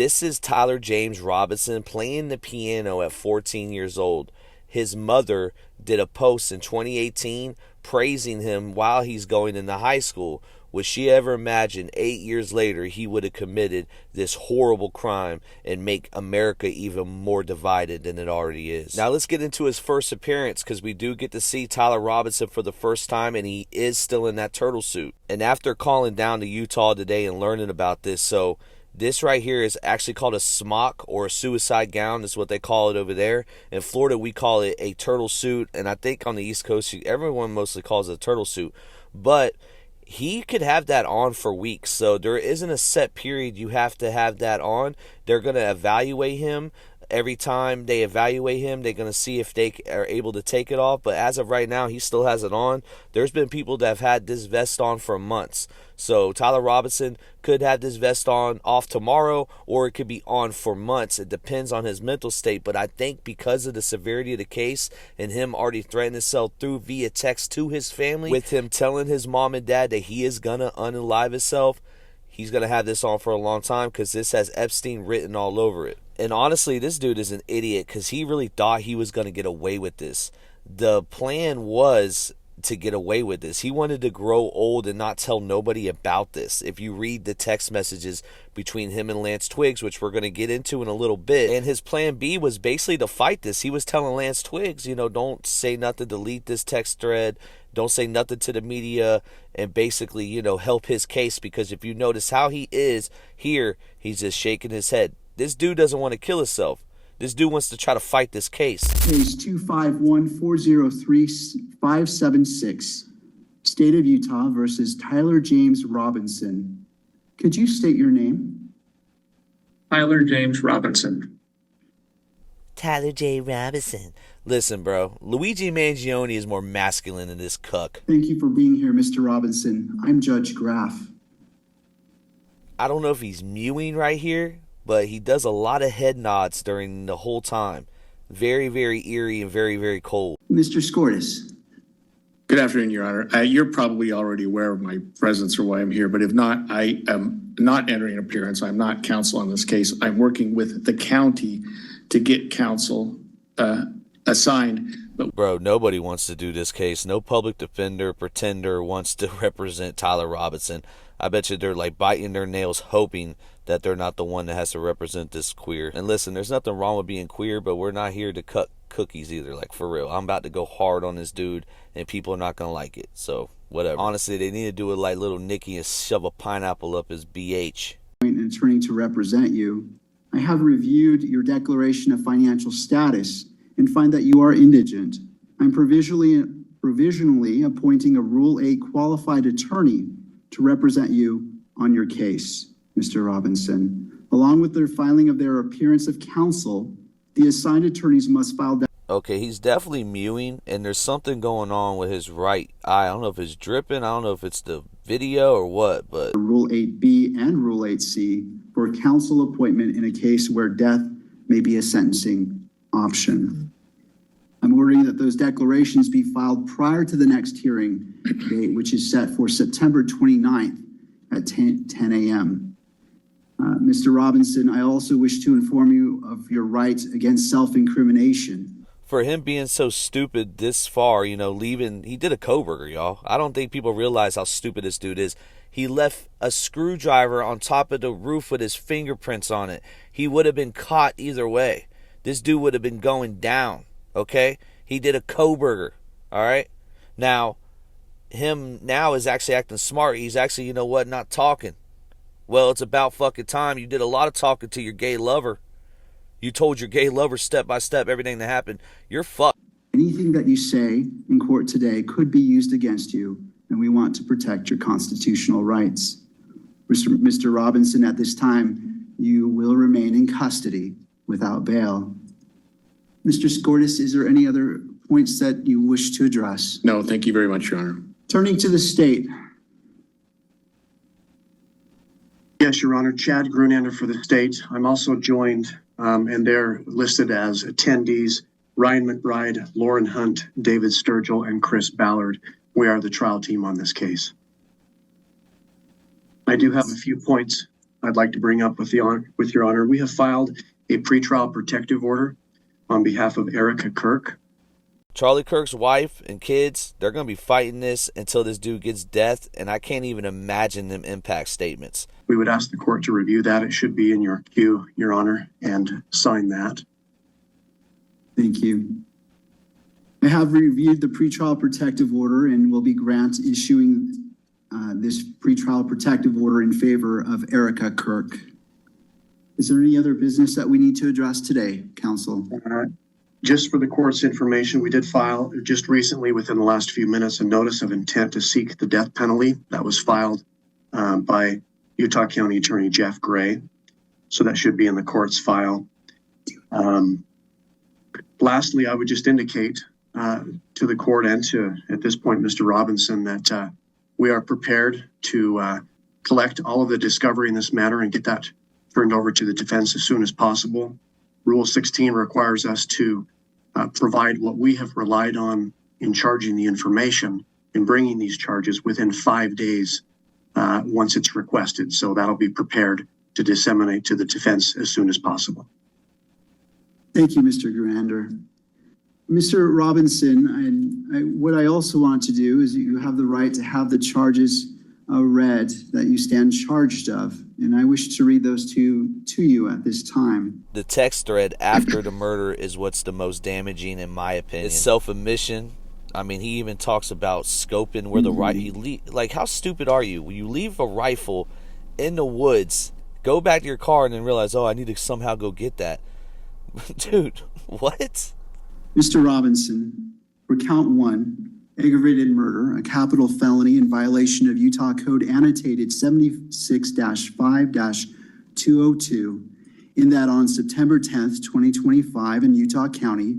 This is Tyler James Robinson playing the piano at 14 years old. His mother did a post in 2018 praising him while he's going into high school. Would she ever imagine 8 years later he would have committed this horrible crime and make America even more divided than it already is? Now let's get into his first appearance, because we do get to see Tyler Robinson for the first time, and he is still in that turtle suit. And after calling down to Utah today and learning about this, so this right here is actually called a smock, or a suicide gown is what they call it over there. In Florida, we call it a turtle suit, and I think on the East Coast, everyone mostly calls it a turtle suit. But he could have that on for weeks, so there isn't a set period you have to have that on. They're going to evaluate him. Every time they evaluate him, they're going to see if they are able to take it off. But as of right now, he still has it on. There's been people that have had this vest on for months. So Tyler Robinson could have this vest on off tomorrow, or it could be on for months. It depends on his mental state. But I think because of the severity of the case and him already threatening to sell through via text to his family, with him telling his mom and dad that he is going to unalive himself, he's going to have this on for a long time, because this has Epstein written all over it. And honestly, this dude is an idiot, because he really thought he was going to get away with this. The plan was to get away with this. He wanted to grow old and not tell nobody about this. If you read the text messages between him and Lance Twigg'S, which we're going to get into in a little bit, and his plan B was basically to fight this. He was telling Lance Twigg'S, don't say nothing, delete this text thread, don't say nothing to the media, and basically, help his case. Because if you notice how he is here, he's just shaking his head. This dude doesn't want to kill himself. This dude wants to try to fight this case. Case 251-403-576, State of Utah versus Tyler James Robinson. Could you state your name? Tyler James Robinson. Tyler J. Robinson. Listen, bro, Luigi Mangione is more masculine than this cuck. Thank you for being here, Mr. Robinson. I'm Judge Graff. I don't know if he's mewing right here, but he does a lot of head nods during the whole time. Very, very eerie and very, very cold. Mr. Skordas. Good afternoon, Your Honor. You're probably already aware of my presence or why I'm here, but if not, I am not entering an appearance. I'm not counsel on this case. I'm working with the county to get counsel assigned. But bro, nobody wants to do this case. No public defender, pretender wants to represent Tyler Robinson. I bet you they're like biting their nails hoping that they're not the one that has to represent this queer. And listen, there's nothing wrong with being queer, but we're not here to cut cookies either. Like, for real. I'm about to go hard on this dude, and people are not going to like it. So, whatever. Honestly, they need to do it like little Nicky and shove a pineapple up his BH. An attorney to represent you. I have reviewed your declaration of financial status and find that you are indigent. I'm provisionally appointing a Rule 8 qualified attorney to represent you on your case, Mr. Robinson. Along with their filing of their appearance of counsel, the assigned attorneys must file that. Okay, he's definitely mewing, and there's something going on with his right eye. I don't know if it's dripping, I don't know if it's the video or what, but Rule 8B and Rule 8C for counsel appointment in a case where death may be a sentencing option. I'm ordering that those declarations be filed prior to the next hearing date, which is set for September 29th at 10 a.m. Mr. Robinson, I also wish to inform you of your right against self-incrimination. For him being so stupid this far, leaving, he did a Koberger, y'all. I don't think people realize how stupid this dude is. He left a screwdriver on top of the roof with his fingerprints on it. He would have been caught either way. This dude would have been going down. Okay, he did a Koberger. All right, now him now is actually acting smart. He's actually, not talking. Well, it's about fucking time. You did a lot of talking to your gay lover. You told your gay lover step by step everything that happened. You're fucked. Anything that you say in court today could be used against you, and we want to protect your constitutional rights. Mr. Robinson, at this time, you will remain in custody without bail. Mr. Skordas, is there any other points that you wish to address? no, thank you very much, Your Honor. Turning to the state. Yes, Your Honor. Chad Grunander for the state. I'm also joined, and they're listed as attendees, Ryan McBride, Lauren Hunt, David Sturgill, and Chris Ballard. We are the trial team on this case. I do have a few points I'd like to bring up with your honor. We have filed a pretrial protective order on behalf of Erica Kirk. Charlie Kirk's wife and kids, they're going to be fighting this until this dude gets death, and I can't even imagine them impact statements. We would ask the court to review that. It should be in your queue, your honor, and sign that. Thank you. I have reviewed the pretrial protective order and will be issuing this pretrial protective order in favor of Erica Kirk. Is there any other business that we need to address today, counsel? Just for the court's information, we did file just recently, within the last few minutes, a notice of intent to seek the death penalty that was filed by Utah County Attorney Jeff Gray. So that should be in the court's file. Lastly, I would just indicate to the court and to, at this point, Mr. Robinson, that we are prepared to collect all of the discovery in this matter and get that turned over to the defense as soon as possible. Rule 16 requires us to provide what we have relied on in charging the information and bringing these charges within 5 days once it's requested. So that'll be prepared to disseminate to the defense as soon as possible. Thank you, Mr. Grander. Mr. Robinson, what I also want to do is you have the right to have the charges read that you stand charged of, and I wish to read those to you at this time. The text thread after the murder is what's the most damaging, in my opinion. It's self-admission. I mean, he even talks about scoping where the like, how stupid are you? When you leave a rifle in the woods, go back to your car and then realize, oh, I need to somehow go get that. Dude, what? Mr. Robinson, for count 1, aggravated murder, a capital felony in violation of Utah Code annotated 76-5-202, in that on September 10th, 2025 in Utah County,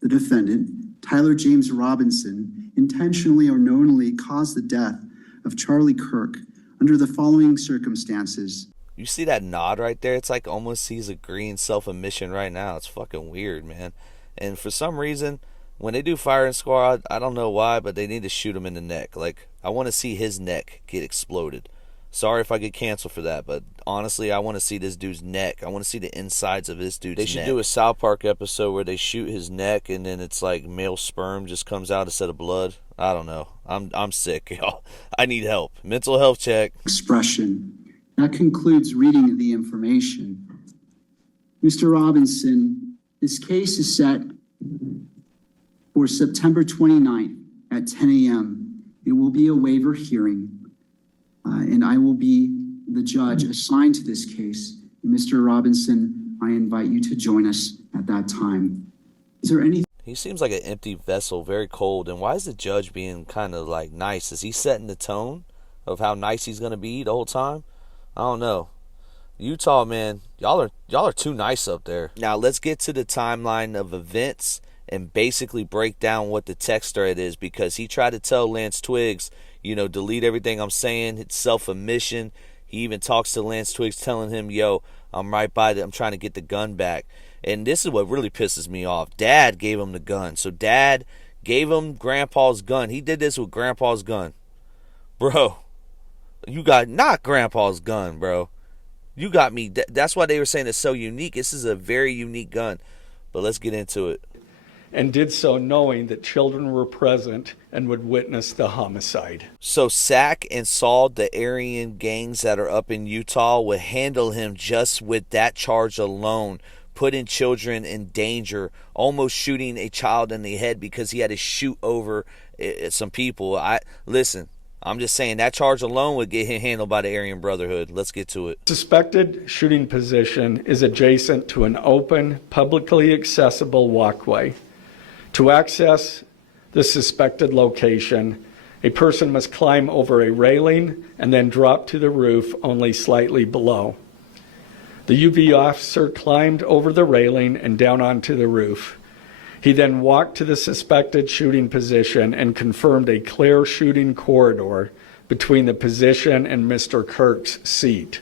the defendant, Tyler James Robinson, intentionally or knowingly caused the death of Charlie Kirk under the following circumstances. You see that nod right there? It's like almost he's agreeing self-admission right now. It's fucking weird, man. And for some reason, when they do firing squad, I don't know why, but they need to shoot him in the neck. Like, I want to see his neck get exploded. Sorry if I get canceled for that, but honestly, I want to see this dude's neck. I want to see the insides of this dude's neck. They should do a South Park episode where they shoot his neck and then it's like male sperm just comes out instead of blood. I don't know. I'm sick, y'all. I need help. Mental health check. Expression. That concludes reading the information. Mr. Robinson, this case is set for September 29th at 10 a.m. It will be a waiver hearing, and I will be the judge assigned to this case. And Mr. Robinson, I invite you to join us at that time. Is there anything? He seems like an empty vessel, very cold. And why is the judge being kind of like nice? Is he setting the tone of how nice he's going to be the whole time? I don't know. Utah, man, y'all are too nice up there. Now let's get to the timeline of events and basically break down what the text thread is, because he tried to tell Lance Twigg'S, delete everything I'm saying. It's self-admission. He even talks to Lance Twigg'S telling him, yo, I'm right by I'm trying to get the gun back. And this is what really pisses me off. Dad gave him the gun. So Dad gave him Grandpa's gun. He did this with Grandpa's gun. Bro, you got not Grandpa's gun, bro. You got me. That's why they were saying it's so unique. This is a very unique gun. But let's get into it. And did so knowing that children were present and would witness the homicide. So Sack and Saul, the Aryan gangs that are up in Utah, would handle him just with that charge alone, putting children in danger, almost shooting a child in the head because he had to shoot over some people. I'm just saying that charge alone would get him handled by the Aryan Brotherhood. Let's get to it. Suspected shooting position is adjacent to an open, publicly accessible walkway. To access the suspected location, a person must climb over a railing and then drop to the roof only slightly below. The UV officer climbed over the railing and down onto the roof. He then walked to the suspected shooting position and confirmed a clear shooting corridor between the position and Mr. Kirk's seat.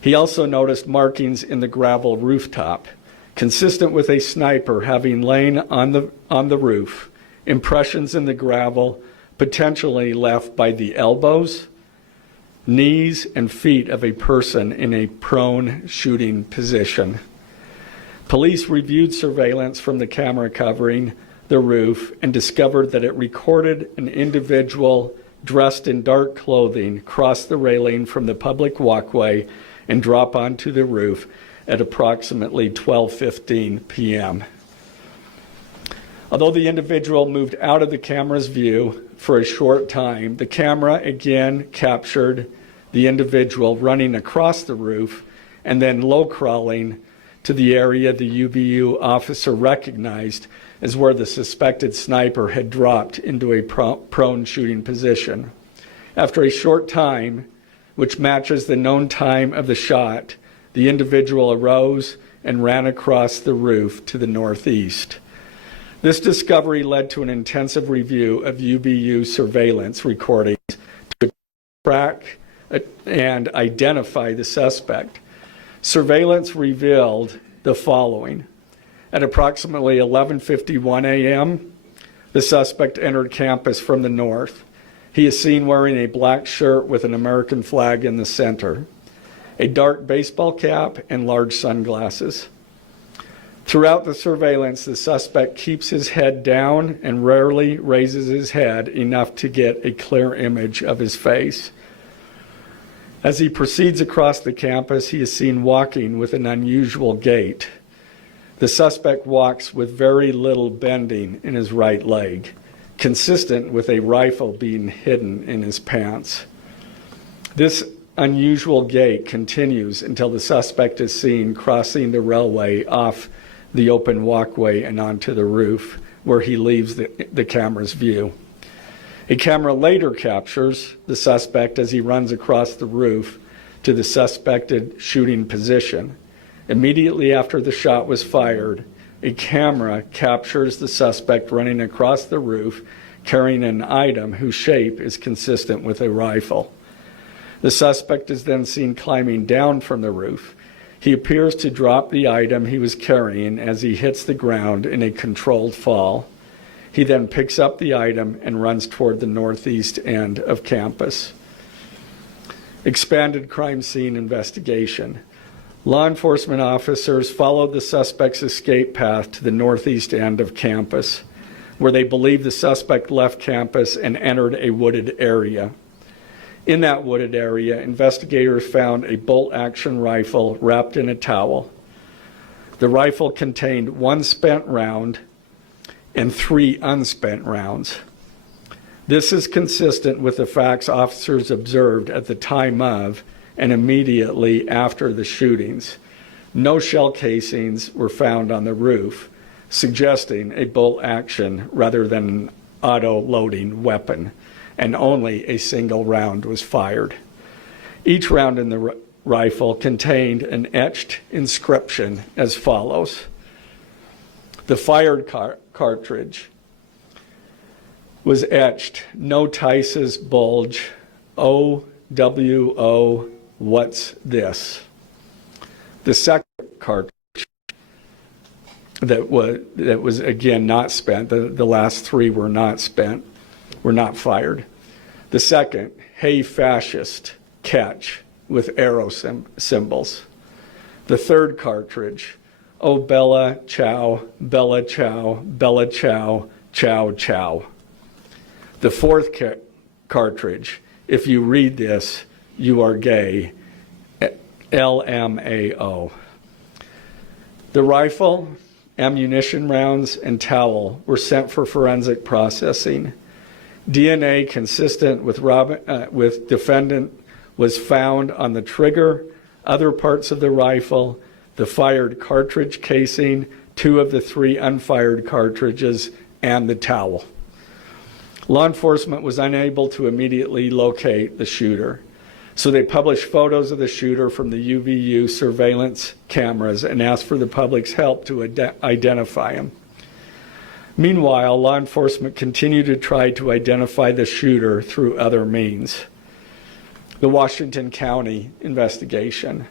He also noticed markings in the gravel rooftop, consistent with a sniper having lain on the roof, impressions in the gravel potentially left by the elbows, knees and feet of a person in a prone shooting position. Police reviewed surveillance from the camera covering the roof and discovered that it recorded an individual dressed in dark clothing cross the railing from the public walkway and drop onto the roof at approximately 12:15 p.m. Although the individual moved out of the camera's view for a short time, the camera again captured the individual running across the roof and then low crawling to the area the UVU officer recognized as where the suspected sniper had dropped into a prone shooting position. After a short time, which matches the known time of the shot, the individual arose and ran across the roof to the northeast. This discovery led to an intensive review of UVU surveillance recordings to track and identify the suspect. Surveillance revealed the following. At approximately 11:51 a.m., the suspect entered campus from the north. He is seen wearing a black shirt with an American flag in the center, a dark baseball cap, and large sunglasses. Throughout the surveillance, the suspect keeps his head down and rarely raises his head enough to get a clear image of his face. As he proceeds across the campus, he is seen walking with an unusual gait. The suspect walks with very little bending in his right leg, consistent with a rifle being hidden in his pants. This unusual gait continues until the suspect is seen crossing the railway off the open walkway and onto the roof, where he leaves the camera's view. A camera later captures the suspect as he runs across the roof to the suspected shooting position. Immediately after the shot was fired, a camera captures the suspect running across the roof carrying an item whose shape is consistent with a rifle. The suspect is then seen climbing down from the roof. He appears to drop the item he was carrying as he hits the ground in a controlled fall. He then picks up the item and runs toward the northeast end of campus. Expanded crime scene investigation. Law enforcement officers followed the suspect's escape path to the northeast end of campus, where they believe the suspect left campus and entered a wooded area. In that wooded area, investigators found a bolt-action rifle wrapped in a towel. The rifle contained 1 spent round and 3 unspent rounds. This is consistent with the facts officers observed at the time of and immediately after the shootings. No shell casings were found on the roof, suggesting a bolt action rather than an auto-loading weapon, and only a single round was fired. Each round in the rifle contained an etched inscription as follows. The fired cartridge was etched, "No Tice's bulge, OWO, what's this?" The second cartridge that was again not spent, the last 3 were not spent, were not fired. The second, "Hey fascist, catch," with arrow symbols. The third cartridge, "Oh Bella Chow, Bella Chow, Bella Chow, Chow Chow." The fourth cartridge, "If you read this, you are gay," LMAO. The rifle, ammunition rounds, and towel were sent for forensic processing. DNA consistent with defendant was found on the trigger, other parts of the rifle, the fired cartridge casing, 2 of the 3 unfired cartridges, and the towel. Law enforcement was unable to immediately locate the shooter, so they published photos of the shooter from the UVU surveillance cameras and asked for the public's help to identify him. Meanwhile, law enforcement continued to try to identify the shooter through other means. The Washington County investigation.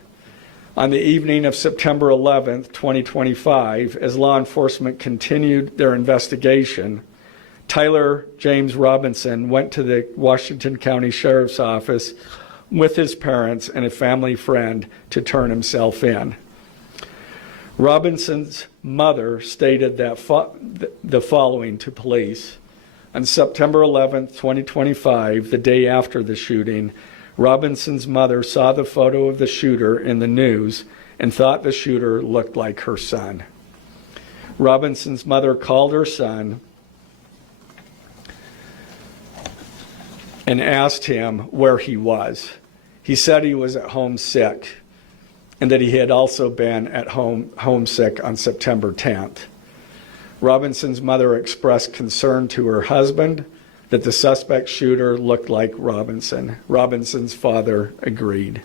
On the evening of September 11th, 2025, as law enforcement continued their investigation, Tyler James Robinson went to the Washington County Sheriff's Office with his parents and a family friend to turn himself in. Robinson's mother stated that the following to police. On September 11th, 2025, the day after the shooting, Robinson's mother saw the photo of the shooter in the news and thought the shooter looked like her son. Robinson's mother called her son and asked him where he was. He said he was at home sick and that he had also been at home homesick on September 10th. Robinson's mother expressed concern to her husband that the suspect shooter looked like Robinson. Robinson's father agreed.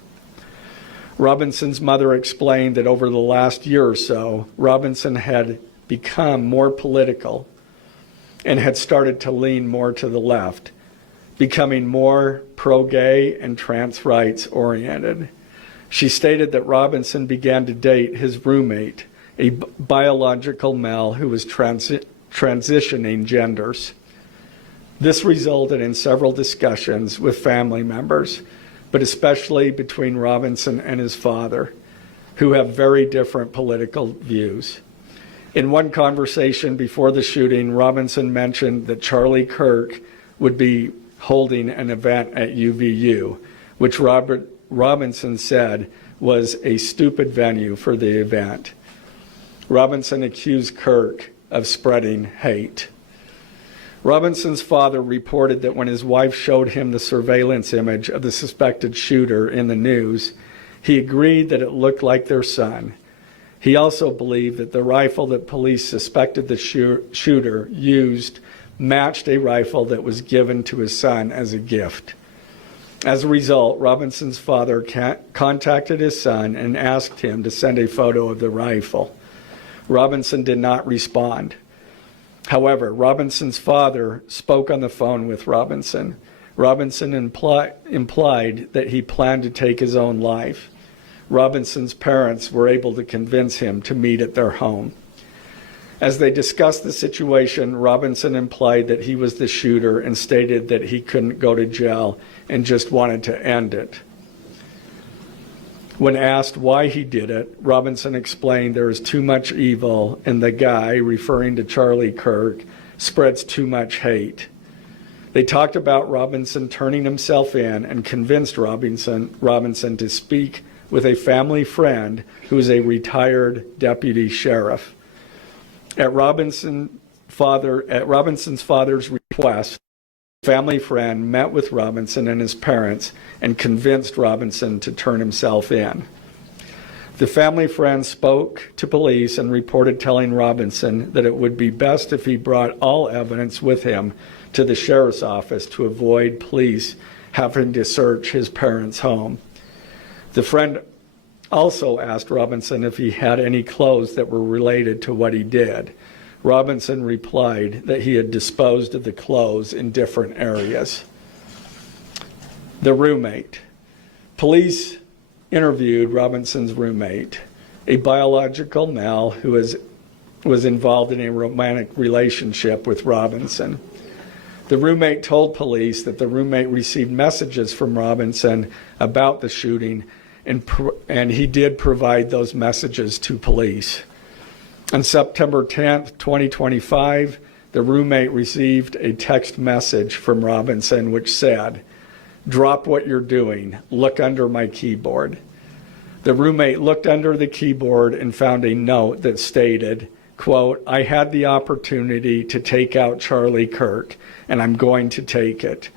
Robinson's mother explained that over the last year or so, Robinson had become more political and had started to lean more to the left, becoming more pro-gay and trans rights oriented. She stated that Robinson began to date his roommate, a biological male who was transitioning genders. This resulted in several discussions with family members, but especially between Robinson and his father, who have very different political views. In one conversation before the shooting, Robinson mentioned that Charlie Kirk would be holding an event at UVU, which Robinson said was a stupid venue for the event. Robinson accused Kirk of spreading hate. Robinson's father reported that when his wife showed him the surveillance image of the suspected shooter in the news, he agreed that it looked like their son. He also believed that the rifle that police suspected the shooter used matched a rifle that was given to his son as a gift. As a result, Robinson's father contacted his son and asked him to send a photo of the rifle. Robinson did not respond. However, Robinson's father spoke on the phone with Robinson. Robinson implied that he planned to take his own life. Robinson's parents were able to convince him to meet at their home. As they discussed the situation, Robinson implied that he was the shooter and stated that he couldn't go to jail and just wanted to end it. When asked why he did it, Robinson explained there is too much evil and the guy, referring to Charlie Kirk, spreads too much hate. They talked about Robinson turning himself in and convinced Robinson to speak with a family friend who is a retired deputy sheriff. At Robinson's father's request, a family friend met with Robinson and his parents and convinced Robinson to turn himself in. The family friend spoke to police and reported telling Robinson that it would be best if he brought all evidence with him to the sheriff's office to avoid police having to search his parents' home. The friend also asked Robinson if he had any clothes that were related to what he did. Robinson replied that he had disposed of the clothes in different areas. The roommate. Police interviewed Robinson's roommate, a biological male who was involved in a romantic relationship with Robinson. The roommate told police that the roommate received messages from Robinson about the shooting, and he did provide those messages to police. On September 10th, 2025, the roommate received a text message from Robinson which said, "Drop what you're doing, look under my keyboard." The roommate looked under the keyboard and found a note that stated, quote, "I had the opportunity to take out Charlie Kirk, and I'm going to take it."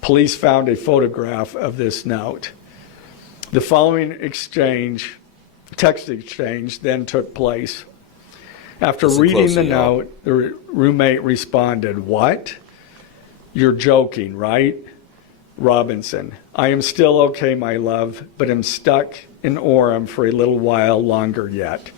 Police found a photograph of this note. The following text exchange, then took place. After reading the note, the roommate responded, "What? You're joking, right?" Robinson, "I am still okay, my love, but am stuck in Orem for a little while longer yet."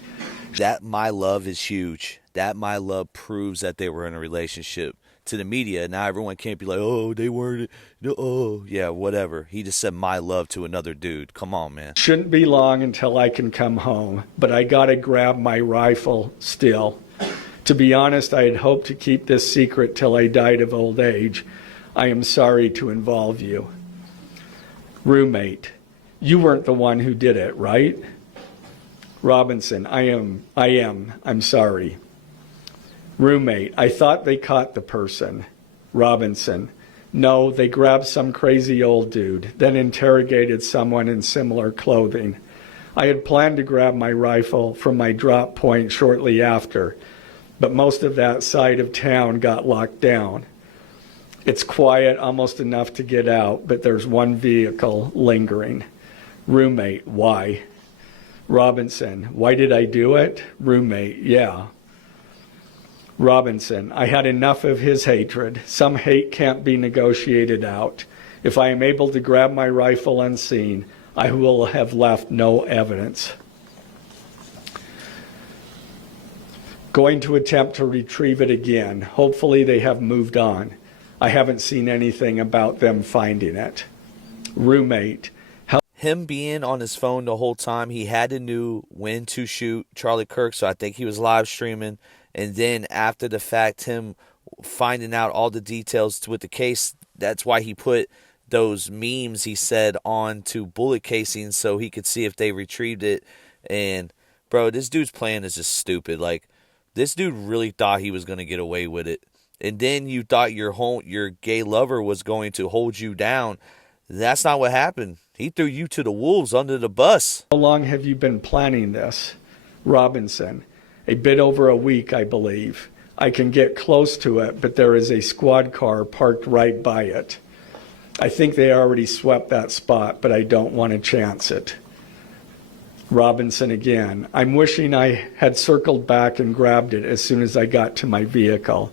That "my love" is huge. That "my love" proves that they were in a relationship. To the media, now everyone can't be like, "Oh, they weren't." No, oh, yeah, whatever. He just said "my love" to another dude. Come on, man. Shouldn't be long until I can come home, but I gotta grab my rifle still. To be honest, I had hoped to keep this secret till I died of old age. I am sorry to involve you. Roommate, you weren't the one who did it, right? Robinson, I am. I'm sorry. Roommate, I thought they caught the person. Robinson, no, they grabbed some crazy old dude, then interrogated someone in similar clothing. I had planned to grab my rifle from my drop point shortly after, but most of that side of town got locked down. It's quiet, almost enough to get out, but there's one vehicle lingering. Roommate, why? Robinson, why did I do it? Roommate, yeah. Robinson, I had enough of his hatred. Some hate can't be negotiated out. If I am able to grab my rifle unseen, I will have left no evidence. Going to attempt to retrieve it again. Hopefully they have moved on. I haven't seen anything about them finding it. Roommate, him being on his phone the whole time, he had to know when to shoot Charlie Kirk, so I think he was live streaming. And then after the fact, him finding out all the details with the case, that's why he put those memes, he said, on to bullet casings so he could see if they retrieved it. And, bro, this dude's plan is just stupid. Like, this dude really thought he was going to get away with it. And then you thought your gay lover was going to hold you down. That's not what happened. He threw you to the wolves under the bus. How long have you been planning this? Robinson, a bit over a week, I believe. I can get close to it, but there is a squad car parked right by it. I think they already swept that spot, but I don't want to chance it. Robinson again, I'm wishing I had circled back and grabbed it as soon as I got to my vehicle.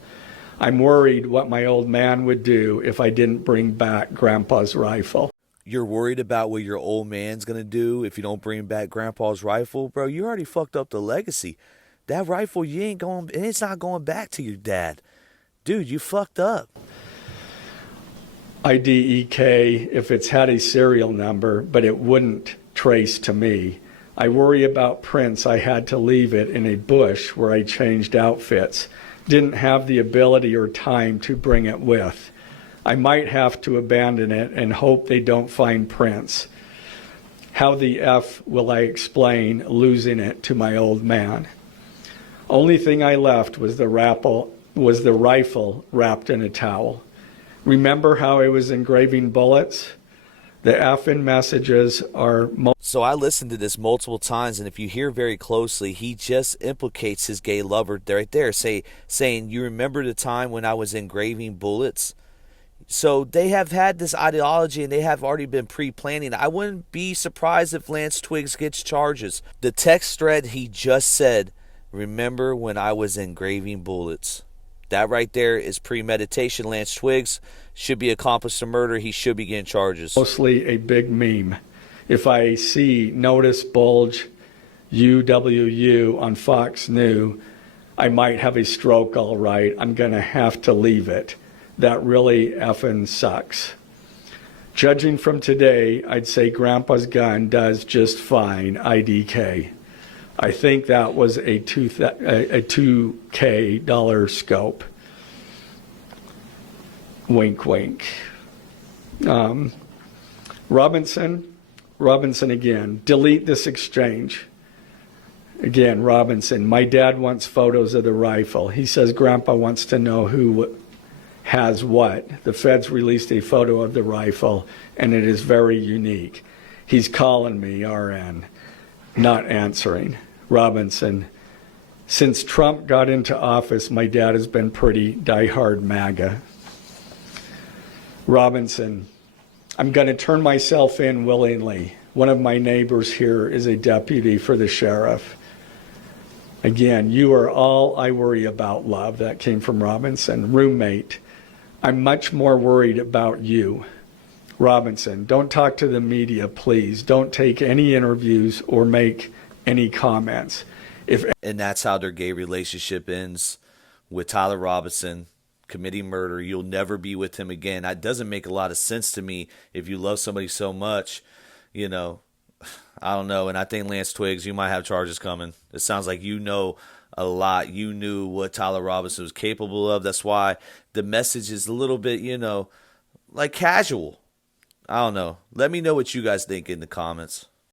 I'm worried what my old man would do if I didn't bring back Grandpa's rifle. You're worried about what your old man's going to do if you don't bring back Grandpa's rifle? Bro, you already fucked up the legacy. That rifle, it's not going back to your dad. Dude, you fucked up. IDEK if it's had a serial number, but it wouldn't trace to me. I worry about prints. I had to leave it in a bush where I changed outfits. Didn't have the ability or time to bring it with. I might have to abandon it and hope they don't find prints. How the F will I explain losing it to my old man? Only thing I left was the rifle wrapped in a towel. Remember how I was engraving bullets? The F in messages are... So I listened to this multiple times, and if you hear very closely, he just implicates his gay lover right there, saying, you remember the time when I was engraving bullets? So they have had this ideology, and they have already been pre-planning. I wouldn't be surprised if Lance Twigg'S gets charges. The text thread, he just said, remember when I was engraving bullets? That right there is premeditation. Lance Twigg'S should be accomplice to murder. He should be getting charges. Mostly a big meme. If I see Notice Bulge UWU on Fox News, I might have a stroke, all right. I'm going to have to leave it. That really effing sucks. Judging from today, I'd say Grandpa's gun does just fine, IDK. I think that was a $2K dollar scope. Wink, wink. Robinson again. Delete this exchange. Again, Robinson. My dad wants photos of the rifle. He says Grandpa wants to know who has what. The feds released a photo of the rifle, and it is very unique. He's calling me, RN. Not answering. Robinson, since Trump got into office, my dad has been pretty diehard MAGA. Robinson, I'm going to turn myself in willingly. One of my neighbors here is a deputy for the sheriff. Again, you are all I worry about, love. That came from Robinson. Roommate, I'm much more worried about you. Robinson, don't talk to the media, please. Don't take any interviews or make any comments. And that's how their gay relationship ends, with Tyler Robinson committing murder. You'll never be with him again. That doesn't make a lot of sense to me. If you love somebody so much, I don't know. And I think Lance Twigg'S, you might have charges coming. It sounds like you know a lot. You knew what Tyler Robinson was capable of. That's why the message is a little bit, like casual. I don't know. Let me know what you guys think in the comments.